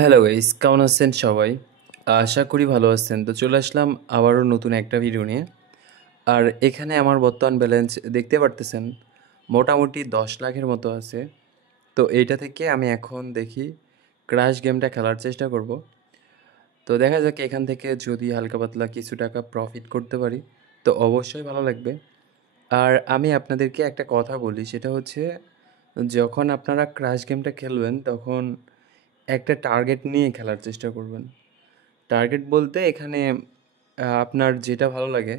Hello guys, কেমন আছেন সবাই? আশা করি ভালো আছেন। তো চলে আসলাম আবারও নতুন একটা ভিডিও নিয়ে। আর এখানে আমার বর্তমান ব্যালেন্স দেখতে পারতেছেন, মোটামুটি 10 লাখের মতো আছে। তো এইটা থেকে আমি এখন দেখি ক্র্যাশ গেমটা খেলার চেষ্টা করব। তো দেখা যাক এখান থেকে যদি হালকা পাতলা কিছু টাকা প্রফিট করতে পারি তো অবশ্যই ভালো লাগবে। আর আমি আপনাদেরকে একটা কথা বলি, সেটা হচ্ছে যখন আপনারা ক্র্যাশ গেমটা খেলবেন তখন একটা টার্গেট নিয়ে খেলার চেষ্টা করবেন। টার্গেট বলতে এখানে আপনার যেটা ভালো লাগে,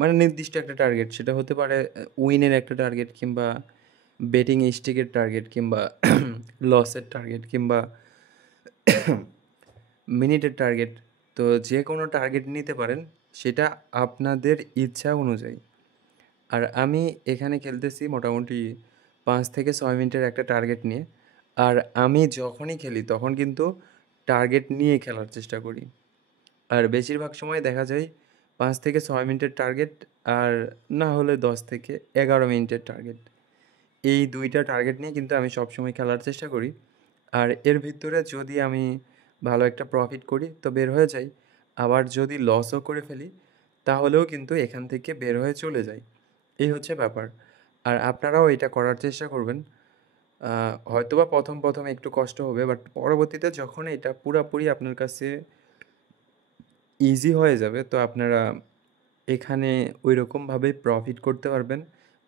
মানে নির্দিষ্ট একটা টার্গেট, সেটা হতে পারে উইনের একটা টার্গেট, কিংবা বেটিং স্টিকের টার্গেট, কিংবা লসের টার্গেট, কিংবা মিনিটের টার্গেট। তো যে কোনো টার্গেট নিতে পারেন, সেটা আপনাদের ইচ্ছা অনুযায়ী। আর আমি এখানে খেলতেছি মোটামুটি 5 থেকে 6 মিনিটের একটা টার্গেট নিয়ে। আর আমি যখনই খেলি তখন কিন্তু টার্গেট নিয়ে খেলার চেষ্টা করি। আর বেশিরভাগ সময় দেখা যায় 5 থেকে 6 মিনিটের টার্গেট, আর না হলে 10 থেকে 11 মিনিটের টার্গেট। এই দুইটা টার্গেট নিয়ে কিন্তু আমি সবসময় খেলার চেষ্টা করি। আর এর ভিতরে যদি আমি ভালো একটা প্রফিট করি তো বের হয়ে যাই, আবার যদি লসও করে ফেলি তাহলেও কিন্তু এখান থেকে বের হয়ে চলে যাই। এই হচ্ছে ব্যাপার। আর আপনারাও এটা করার চেষ্টা করবেন। হয়তোবা প্রথম একটু কষ্ট হবে, বাট পরবর্তীতে যখন এটা পুরাপুরি আপনার কাছে ইজি হয়ে যাবে তো আপনারা এখানে ওইরকমভাবে প্রফিট করতে পারবেন।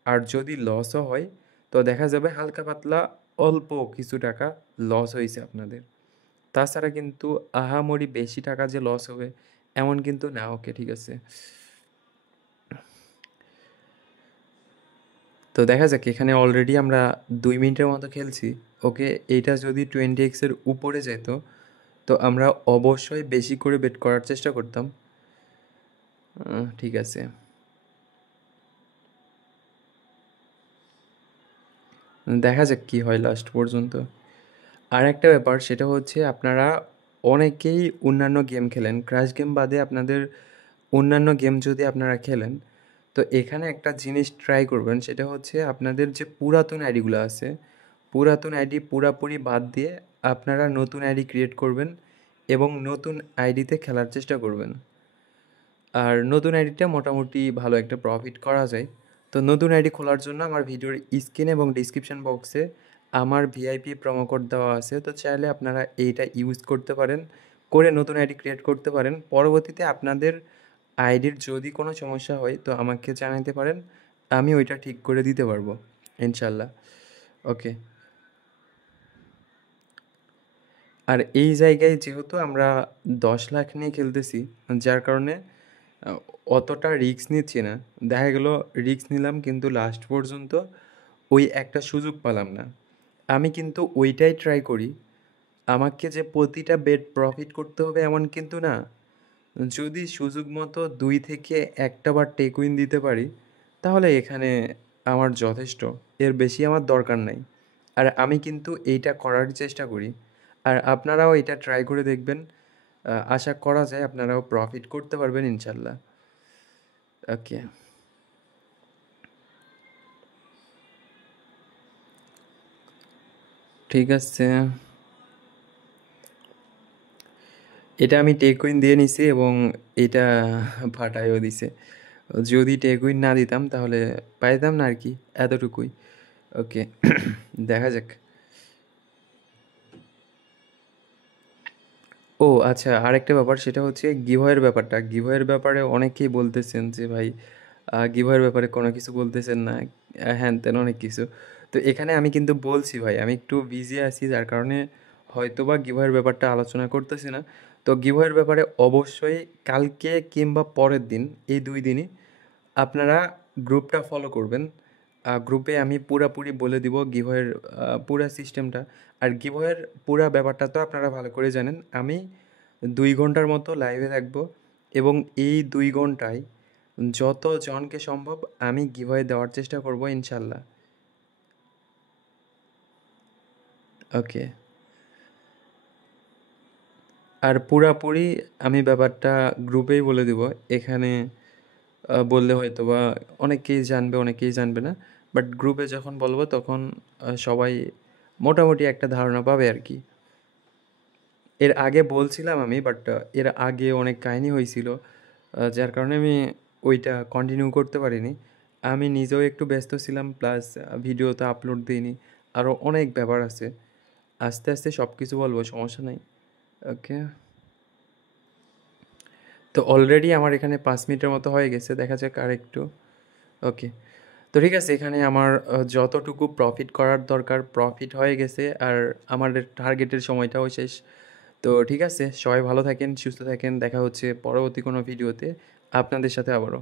আর যদি লসও হয় তো দেখা যাবে হালকা পাতলা অল্প কিছু টাকা লস হয়েছে আপনাদের। তাছাড়া কিন্তু আহামরি বেশি টাকা যে লস হবে এমন কিন্তু না। ওকে, ঠিক আছে। তো দেখা যাক, এখানে অলরেডি আমরা 2 মিনিটের মতো খেলছি। ওকে, এইটা যদি 20x-এর উপরে যেত তো আমরা অবশ্যই বেশি করে বেট করার চেষ্টা করতাম। ঠিক আছে, দেখা যাক কী হয় লাস্ট পর্যন্ত। আর একটা ব্যাপার, সেটা হচ্ছে আপনারা অনেকেই অন্যান্য গেম খেলেন, ক্র্যাশ গেম বাদে আপনাদের অন্যান্য গেম যদি আপনারা খেলেন তো এখানে একটা জিনিস ট্রাই করবেন, সেটা হচ্ছে আপনাদের যে পুরাতন আইডিগুলো আছে, পুরাতন আইডি পুরাপুরি বাদ দিয়ে আপনারা নতুন আইডি ক্রিয়েট করবেন এবং নতুন আইডিতে খেলার চেষ্টা করবেন। আর নতুন আইডিটা মোটামুটি ভালো একটা প্রফিট করা যায়। তো নতুন আইডি খোলার জন্য আমার ভিডিওর স্ক্রিন এবং ডিসক্রিপশন বক্সে আমার ভিআইপি প্রোমো কোড দেওয়া আছে, তো চাইলে আপনারা এইটা ইউজ করতে পারেন, করে নতুন আইডি ক্রিয়েট করতে পারেন। পরবর্তীতে আপনাদের আইডির যদি কোনো সমস্যা হয় তো আমাকে জানাতে পারেন, আমি ওইটা ঠিক করে দিতে পারবো ইনশাল্লাহ। ওকে। আর এই জায়গায় যেহেতু আমরা 10 লাখ নিয়ে খেলতেছি, যার কারণে আহ, অতটা রিস্ক নিচ্ছি না। দেখা গেল রিস্ক নিলাম কিন্তু লাস্ট পর্যন্ত ওই একটা সুযোগ পেলাম না। আমি কিন্তু ওইটাই ট্রাই করি। আমাকে যে প্রতিটা বেড প্রফিট করতে হবে এমন কিন্তু না। যদি সুযোগ মতো 2 থেকে 1টা বার টেক উইন দিতে পারি তাহলে এখানে আমার যথেষ্ট। এর বেশি আমার দরকার নাই। আর আমি কিন্তু এইটা করার চেষ্টা করি। আর আপনারাও এটা ট্রাই করে দেখবেন। আশা করা যায় আপনারাও প্রফিট করতে পারবেন ইনশাল্লাহ। ওকে, ঠিক আছে। এটা আমি টেক উইন দিয়ে নিছি এবং এটা ফাটাইও দিছে। যদি টেক উইন না দিতাম তাহলে পাইতাম না আর কি, এতটুকুই। ওকে, দেখা যাক। ও আচ্ছা, আরেকটা ব্যাপার, সেটা হচ্ছে গিভওয়ের ব্যাপারটা। গিভওয়ের ব্যাপারে অনেকেই বলতেছেন যে ভাই গিভওয়ের ব্যাপারে কোনো কিছু বলতেছেন না, হ্যান ত্যান অনেক কিছু। তো এখানে আমি কিন্তু বলছি ভাই, আমি একটু বিজি আছি যার কারণে হয়তোবা গিভওয়ের ব্যাপারটা আলোচনা করতেছি না। তো গিভওয়ের ব্যাপারে অবশ্যই কালকে কিংবা পরের দিন, এই 2 দিনই আপনারা গ্রুপটা ফলো করবেন। গ্রুপে আমি পুরাপুরি বলে দিব গিভওয়ের পুরা সিস্টেমটা। আর গিভওয়ের পুরা ব্যাপারটা তো আপনারা ভালো করে জানেন। আমি 2 ঘন্টার মতো লাইভে থাকবো এবং এই 2 ঘন্টায় যত জনকে সম্ভব আমি গিভওয়ে দেওয়ার চেষ্টা করব ইনশাল্লাহ। ওকে। আর পুরাপুরি আমি ব্যাপারটা গ্রুপেই বলে দিব। এখানে বললে হয়তো বা অনেকেই জানবে, অনেকেই জানবে না। বাট গ্রুপে যখন বলবো তখন সবাই মোটামুটি একটা ধারণা পাবে আর কি। এর আগে বলছিলাম আমি, বাট এর আগে অনেক কাহিনী হয়েছিল, যার কারণে আমি ওইটা কন্টিনিউ করতে পারিনি। আমি নিজেও একটু ব্যস্ত ছিলাম, প্লাস ভিডিও তো আপলোড দিইনি। আরও অনেক ব্যাপার আছে, আস্তে আস্তে সব কিছু বলবো, সমস্যা নাই। ওকে, তো অলরেডি আমার এখানে 5 মিনিটের মতো হয়ে গেছে, দেখা যাক আর একটু। ওকে, তো ঠিক আছে, এখানে আমার যতটুকু প্রফিট করার দরকার প্রফিট হয়ে গেছে, আর আমাদের টার্গেটের সময়টাও শেষ। তো ঠিক আছে, সবাই ভালো থাকেন, সুস্থ থাকেন, দেখা হচ্ছে পরবর্তী কোনো ভিডিওতে আপনাদের সাথে আবারও।